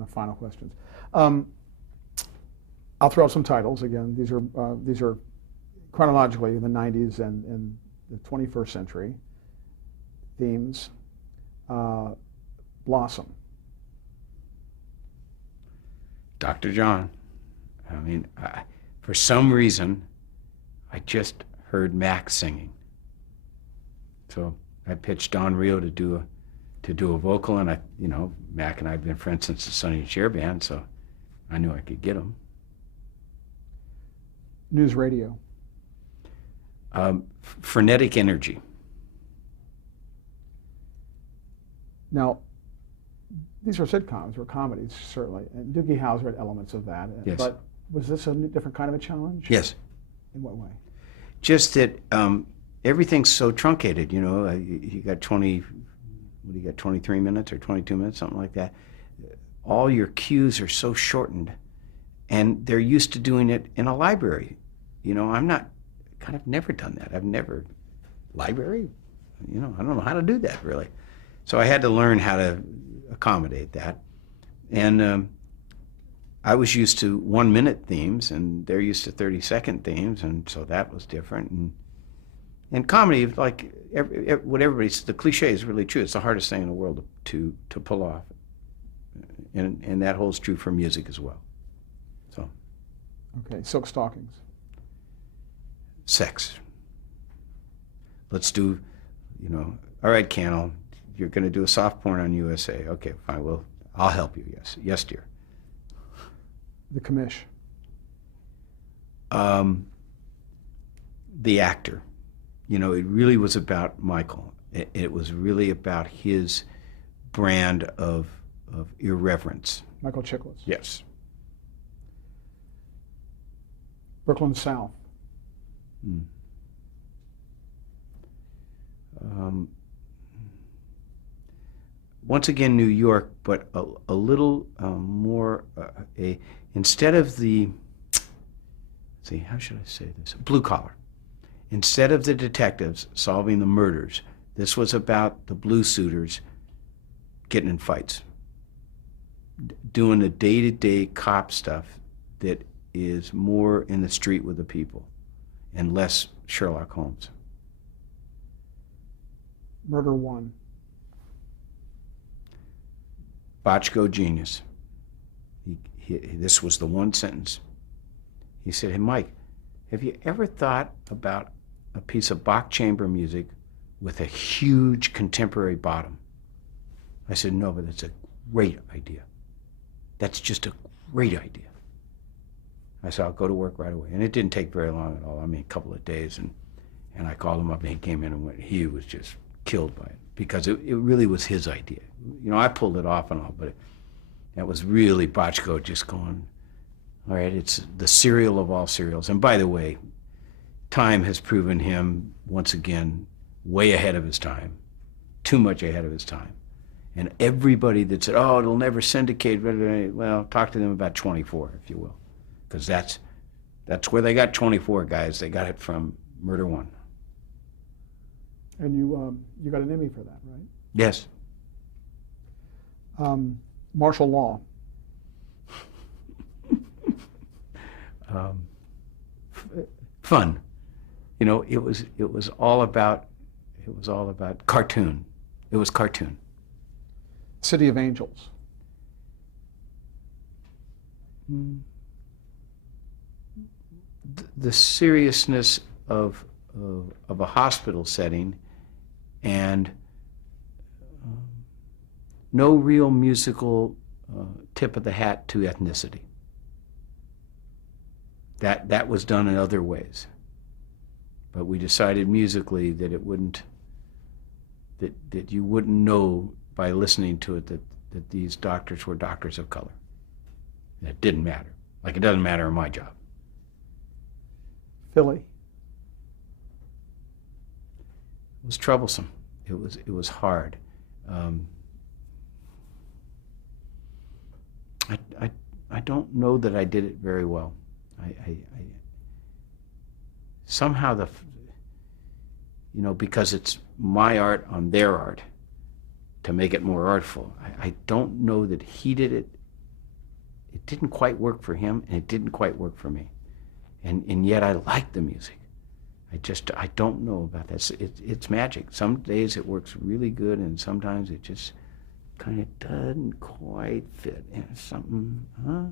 kind of final questions. I'll throw out some titles again. These are chronologically in the 90s and the 21st century themes. Blossom. Dr. John. I mean, for some reason, I just heard Mac singing. So I pitched Don Rio to do a vocal, and Mac and I have been friends since the Sonny and Cher band, so I knew I could get him. News radio. Frenetic energy. Now, these are sitcoms or comedies, certainly, and Doogie Howser had elements of that. Yes. But was this a different kind of a challenge? Yes. In what way? Just that everything's so truncated. You got 23 minutes or 22 minutes, something like that. All your cues are so shortened, and they're used to doing it in a library. I've never done that. I've never, library? I don't know how to do that, really. So I had to learn how to accommodate that. And I was used to 1-minute themes, and they're used to 30-second themes, and so that was different. And comedy, like what everybody's, the cliche is really true. It's the hardest thing in the world to pull off. And that holds true for music as well. So. Okay, silk stockings. Sex. Let's do, all right, Cannell, you're going to do a soft porn on USA. Okay, fine, well, I'll help you, yes. Yes, dear. The commish. The actor. It really was about Michael. It was really about his brand of irreverence. Michael Chiklis. Yes. Brooklyn South. Once again, New York, but a little more, instead of how should I say this? Blue collar. Instead of the detectives solving the murders, this was about the blue suiters getting in fights, doing the day-to-day cop stuff that is more in the street with the people and less Sherlock Holmes. Murder One. Bochco genius. This was the one sentence. He said, "Hey, Mike, have you ever thought about a piece of Bach chamber music with a huge contemporary bottom?" I said, "No, but that's a great idea. That's just a great idea." I said, "I'll go to work right away." And it didn't take very long at all. I mean, a couple of days. And I called him up, and he came in and went. He was just killed by it because it really was his idea. I pulled it off and all, but that was really Bochco just going, all right, it's the serial of all serials. And by the way, time has proven him, once again, way ahead of his time, too much ahead of his time. And everybody that said, oh, it'll never syndicate, well, talk to them about 24, if you will. Because that's where they got 24, guys. They got it from Murder One. And you got an Emmy for that, right? Yes. Martial law. Fun. It was all about cartoon. It was cartoon. City of Angels. The seriousness of a hospital setting, and no real musical tip of the hat to ethnicity. That was done in other ways, but we decided musically that it wouldn't, that you wouldn't know by listening to it that these doctors were doctors of color. And it didn't matter, like it doesn't matter in my job. Philly. It was troublesome. It was hard. I don't know that I did it very well. I somehow because it's my art on their art, to make it more artful. I don't know that he did it it didn't quite work for him, and it didn't quite work for me. And yet I like the music. I don't know about that. It's magic. Some days it works really good, and sometimes it just kind of doesn't quite fit. And something, huh?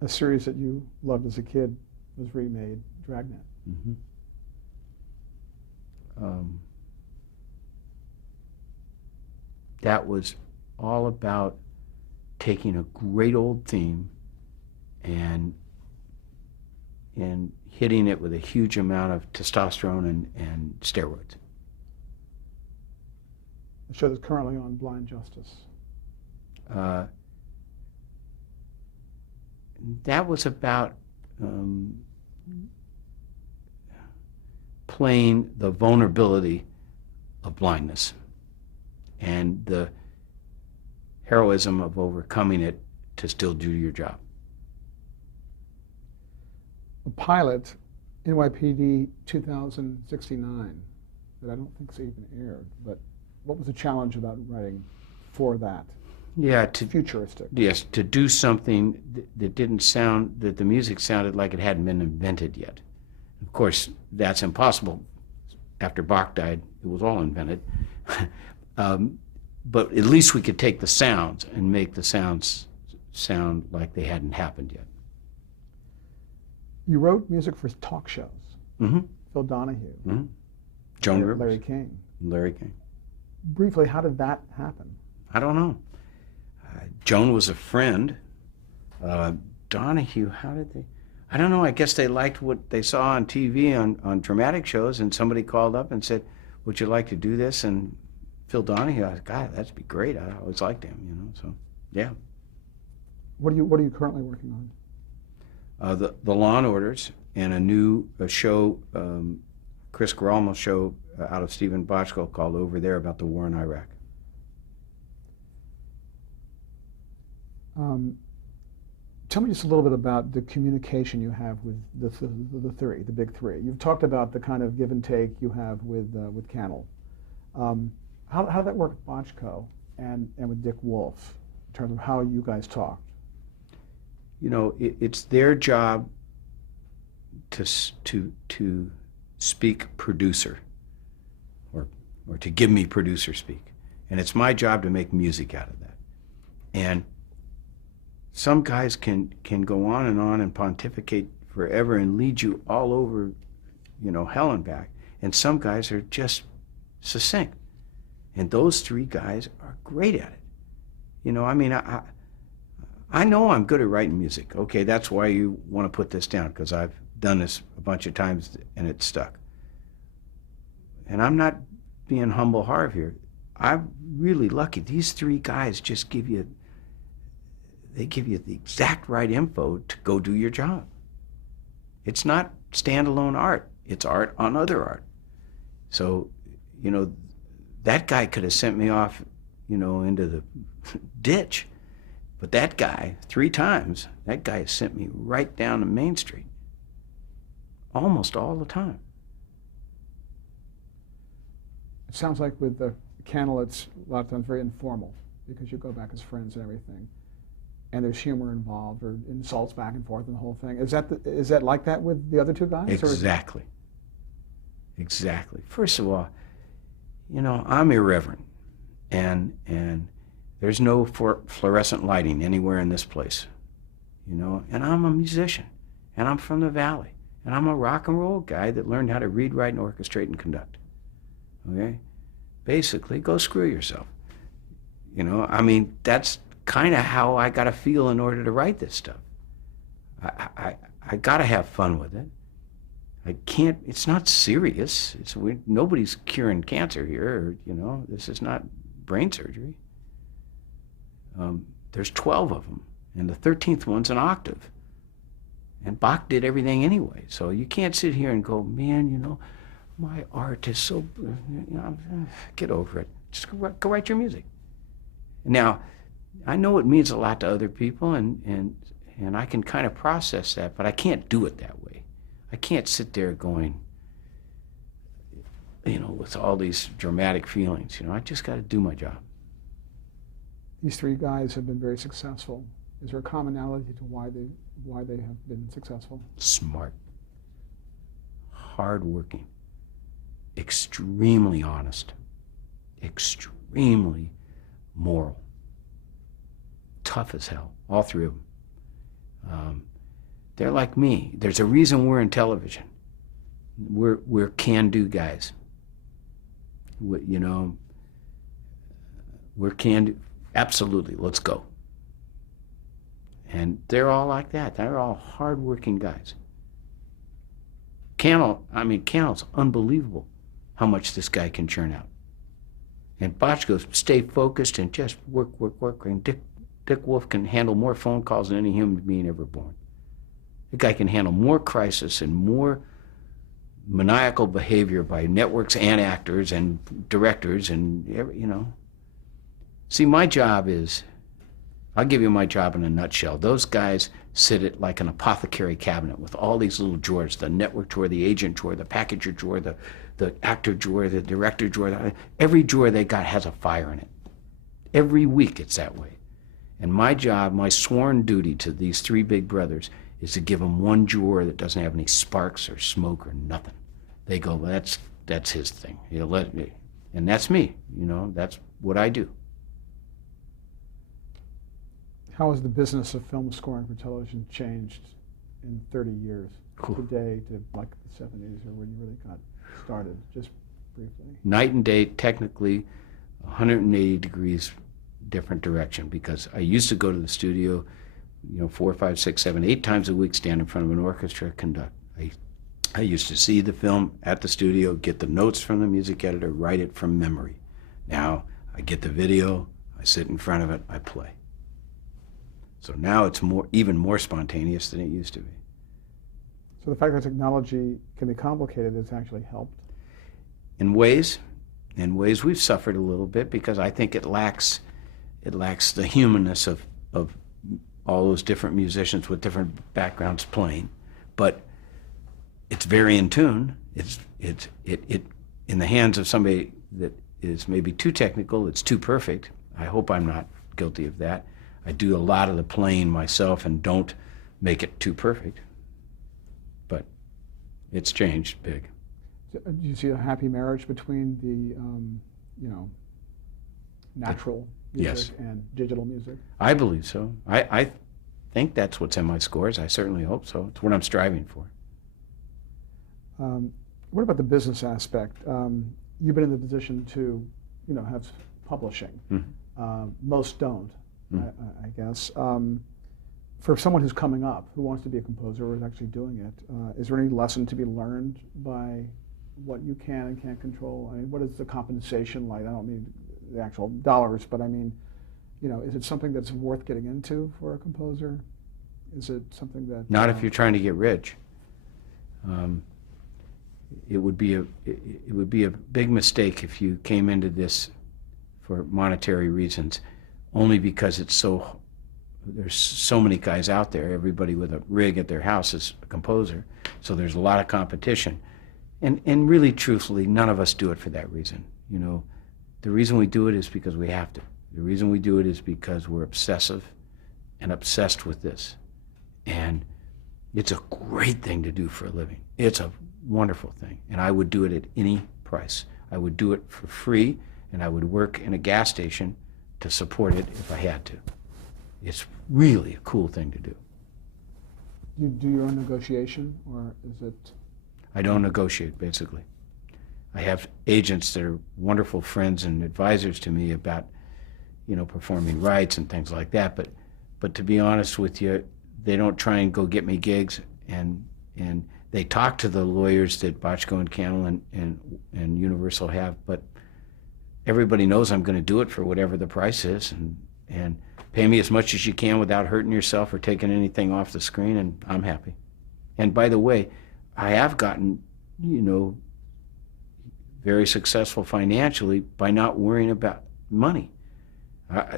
A series that you loved as a kid was remade, Dragnet. Mm-hmm. That was all about taking a great old theme and hitting it with a huge amount of testosterone and steroids. The show that's currently on, Blind Justice. That was about playing the vulnerability of blindness and the heroism of overcoming it to still do your job. A pilot, NYPD 2069, that I don't think it's even aired, but what was the challenge about writing for that? Yeah, futuristic. Yes, to do something that didn't sound, that the music sounded like it hadn't been invented yet. Of course, that's impossible. After Bach died, it was all invented. But at least we could take the sounds and make the sounds sound like they hadn't happened yet. You wrote music for talk shows. Mm-hmm. Phil Donahue. Mm-hmm. Joan Rivers. Larry King. Larry King. Briefly, how did that happen? I don't know. Joan was a friend. Donahue, how did they? I don't know. I guess they liked what they saw on TV on dramatic shows, and somebody called up and said, "Would you like to do this?" And Phil Donahue, I was, God, that'd be great. I always liked him, you know. So, yeah. What are you currently working on? The Law and Orders and a show, Chris Garalmo's show out of Stephen Bochco called Over There about the war in Iraq. Tell me just a little bit about the communication you have with the big three. You've talked about the kind of give and take you have with Cannell. How did that work with Bochco and with Dick Wolf in terms of how you guys talked? You know, it's their job to speak producer, or to give me producer speak, and it's my job to make music out of that. And some guys can go on and pontificate forever and lead you all over, you know, hell and back. And some guys are just succinct. And those three guys are great at it. You know, I mean, I know I'm good at writing music. Okay, that's why you want to put this down, because I've done this a bunch of times and it's stuck. And I'm not being humble Harv here. I'm really lucky. These three guys just give you the exact right info to go do your job. It's not standalone art. It's art on other art. So, you know, that guy could have sent me off, you know, into the ditch. But that guy, 3 times, that guy has sent me right down to Main Street. Almost all the time. It sounds like with the Cannell, it's a lot of times very informal, because you go back as friends and everything. And there's humor involved, or insults back and forth and the whole thing. Is that like that with the other two guys? Exactly. Exactly. First of all, you know, I'm irreverent, and there's no fluorescent lighting anywhere in this place, you know. And I'm a musician, and I'm from the Valley, and I'm a rock and roll guy that learned how to read, write, and orchestrate and conduct. Okay, basically, go screw yourself. You know, I mean, that's kind of how I got to feel in order to write this stuff. I got to have fun with it. I can't. It's not serious. Nobody's curing cancer here. Or, you know, this is not brain surgery. There's 12 of them, and the 13th one's an octave. And Bach did everything anyway. So you can't sit here and go, man, you know, my art is so. You know, get over it. Just go write your music. Now, I know it means a lot to other people, and I can kind of process that, but I can't do it that way. I can't sit there going, you know, with all these dramatic feelings. You know, I just got to do my job. these three guys have been very successful. Is there a commonality to why they have been successful? Smart, hardworking, extremely honest, extremely moral, tough as hell, all three of them. They're like me. There's a reason we're in television. We're can-do guys. You know, we're can-do. Absolutely, let's go. And they're all like that. They're all hard-working guys. Cannell's unbelievable how much this guy can churn out. And Bochco, stay focused and just work. And Dick Wolf can handle more phone calls than any human being ever born. The guy can handle more crisis and more maniacal behavior by networks and actors and directors and, you know. See, my job is, I'll give you my job in a nutshell. Those guys sit at like an apothecary cabinet with all these little drawers, the network drawer, the agent drawer, the packager drawer, the actor drawer, the director drawer. Every drawer they got has a fire in it. Every week it's that way. And my job, my sworn duty to these three big brothers is to give them one drawer that doesn't have any sparks or smoke or nothing. They go, well, that's his thing. He'll let me. And that's me, you know, that's what I do. How has the business of film scoring for television changed in 30 years? Cool. Today to like the 70s or when you really got started, just briefly? Night and day, technically 180 degrees different direction, because I used to go to the studio, you know, 4, 5, 6, 7, 8 times a week, stand in front of an orchestra, conduct. I used to see the film at the studio, get the notes from the music editor, write it from memory. Now I get the video, I sit in front of it, I play. So now it's even more spontaneous than it used to be. So the fact that technology can be complicated has actually helped? In ways we've suffered a little bit, because I think it lacks the humanness of all those different musicians with different backgrounds playing. But it's very in tune. It in the hands of somebody that is maybe too technical, it's too perfect. I hope I'm not guilty of that. I do a lot of the playing myself and don't make it too perfect. But it's changed big. Do you see a happy marriage between the, you know, natural music and digital music? I believe so. I think that's what's in my scores. I certainly hope so. It's what I'm striving for. What about the business aspect? You've been in the position to, you know, have publishing. Mm-hmm. Most don't, mm-hmm. I guess. For someone who's coming up, who wants to be a composer or is actually doing it, is there any lesson to be learned by what you can and can't control? I mean, what is the compensation like? I don't mean the actual dollars, but I mean, you know, is it something that's worth getting into for a composer? Is it something that... Not if you're trying to get rich. It would be a big mistake if you came into this for monetary reasons, only because there's so many guys out there. Everybody with a rig at their house is a composer, so there's a lot of competition. And really, truthfully, none of us do it for that reason. You know, the reason we do it is because we have to. The reason we do it is because we're obsessive and obsessed with this. And it's a great thing to do for a living. It's a wonderful thing. And I would do it at any price. I would do it for free, and I would work in a gas station to support it if I had to. It's really a cool thing to do. You do your own negotiation, or is it... I don't negotiate, basically. I have agents that are wonderful friends and advisors to me about, you know, performing rights and things like that. But to be honest with you, they don't try and go get me gigs, and they talk to the lawyers that Bochco and Cannell and Universal have, but everybody knows I'm going to do it for whatever the price is, and pay me as much as you can without hurting yourself or taking anything off the screen, and I'm happy. And by the way, I have gotten, you know, very successful financially by not worrying about money.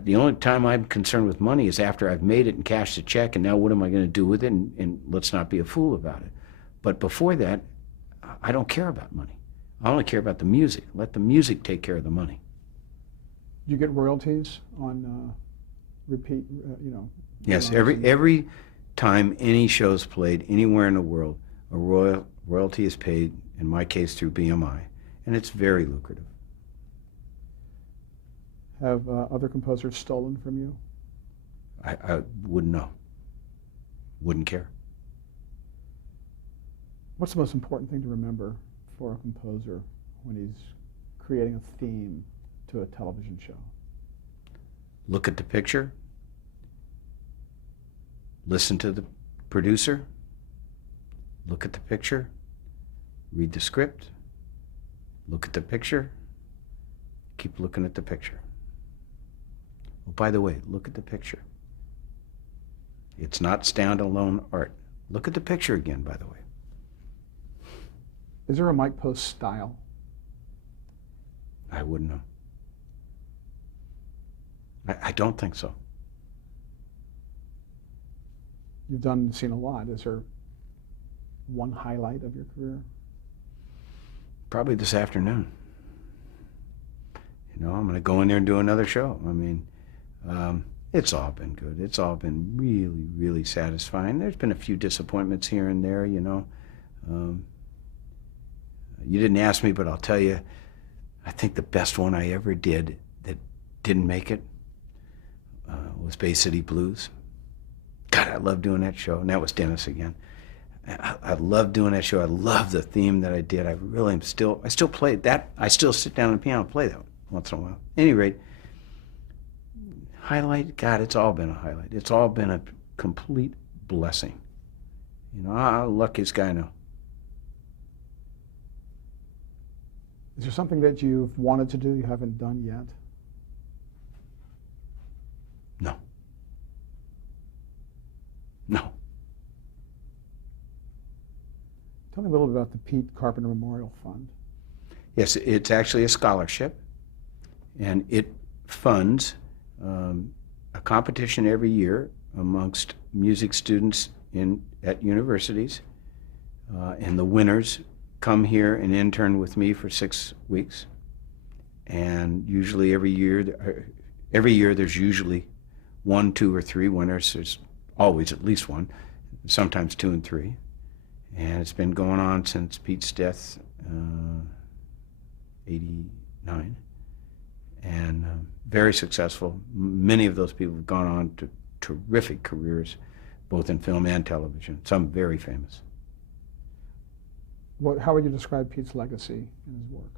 The only time I'm concerned with money is after I've made it and cashed the check, and now what am I going to do with it, and let's not be a fool about it. But before that, I don't care about money. I only care about the music. Let the music take care of the money. Do you get royalties on repeat, Yes, reruns every time any show's played anywhere in the world, a royalty is paid, in my case through BMI, and it's very lucrative. Have other composers stolen from you? I wouldn't know. Wouldn't care. What's the most important thing to remember for a composer when he's creating a theme to a television show? Look at the picture. Listen to the producer. Look at the picture. Read the script. Look at the picture. Keep looking at the picture. Oh, by the way, look at the picture. It's not standalone art. Look at the picture again, by the way. Is there a Mike Post style? I wouldn't know. I don't think so. You've seen a lot. Is there one highlight of your career? Probably this afternoon. I'm going to go in there and do another show. I mean, it's all been good. It's all been really, really satisfying. There's been a few disappointments here and there, You didn't ask me, but I'll tell you, I think the best one I ever did that didn't make it was Bay City Blues. God, I love doing that show. And that was Dennis again. I love doing that show. I love the theme that I did. I still play that. I still sit down on the piano and play that once in a while. At any rate, highlight, God, it's all been a highlight. It's all been a complete blessing. I'm the luckiest guy I know. Is there something that you've wanted to do you haven't done yet? No. No. Tell me a little bit about the Pete Carpenter Memorial Fund. Yes, it's actually a scholarship, and it funds a competition every year amongst music students at universities, and the winners come here and intern with me for 6 weeks. And usually every year there's usually 1, 2, or 3 winners. There's always at least one, sometimes 2 and 3. And it's been going on since Pete's death, 89. And very successful. Many of those people have gone on to terrific careers, both in film and television, some very famous. How would you describe Pete's legacy in his work?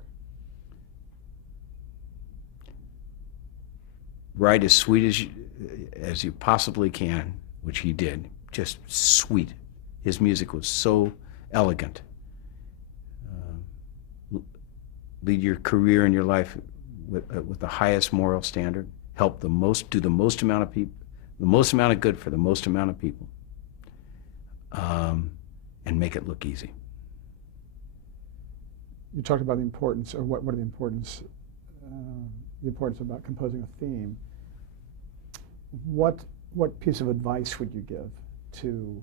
Write as sweet as you possibly can, which he did. Just sweet. His music was so elegant. Lead your career and your life with the highest moral standard. Help do the most amount of people, the most amount of good for the most amount of people, and make it look easy. You talked about the importance, or what are the importance about composing a theme. What piece of advice would you give to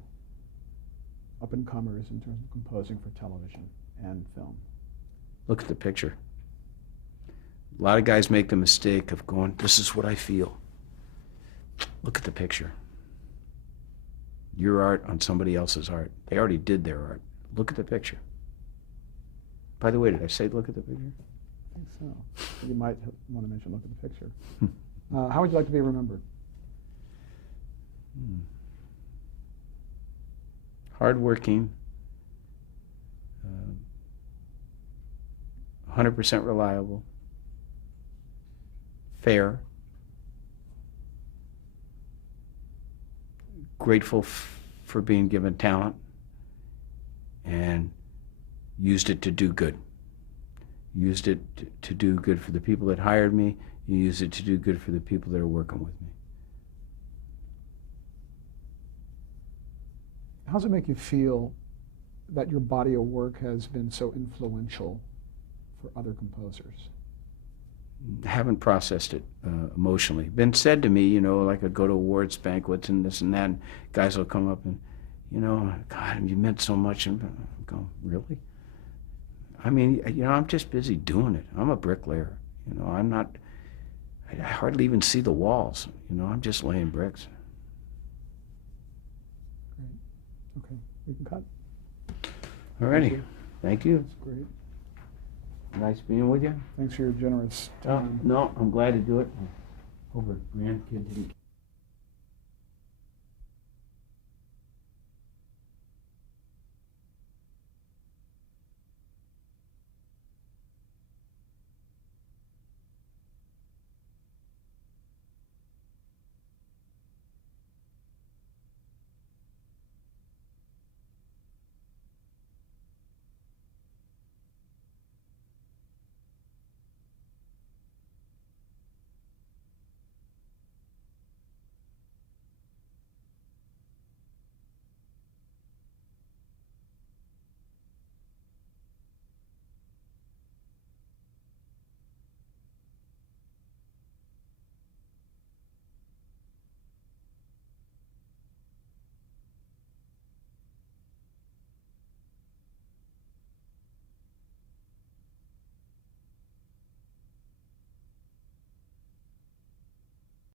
up-and-comers in terms of composing for television and film? Look at the picture. A lot of guys make the mistake of going, this is what I feel. Look at the picture. Your art on somebody else's art. They already did their art. Look at the picture. By the way, did I say look at the picture? I think so. You might want to mention look at the picture. How would you like to be remembered? Hardworking, 100% reliable, fair, grateful for being given talent, and used it to do good. Used it to do good for the people that hired me. You used it to do good for the people that are working with me. How does it make you feel that your body of work has been so influential for other composers? Haven't processed it emotionally. Been said to me, like I'd go to awards banquets and this and that, and guys will come up and, God, you meant so much. And I'm going, really? I mean, I'm just busy doing it. I'm a bricklayer. I I hardly even see the walls. You know, I'm just laying bricks. Great. Okay, we can cut. Alrighty. Thank you. That's great. Nice being with you. Thanks for your generous time. No, I'm glad to do it. Hope our grandkid didn't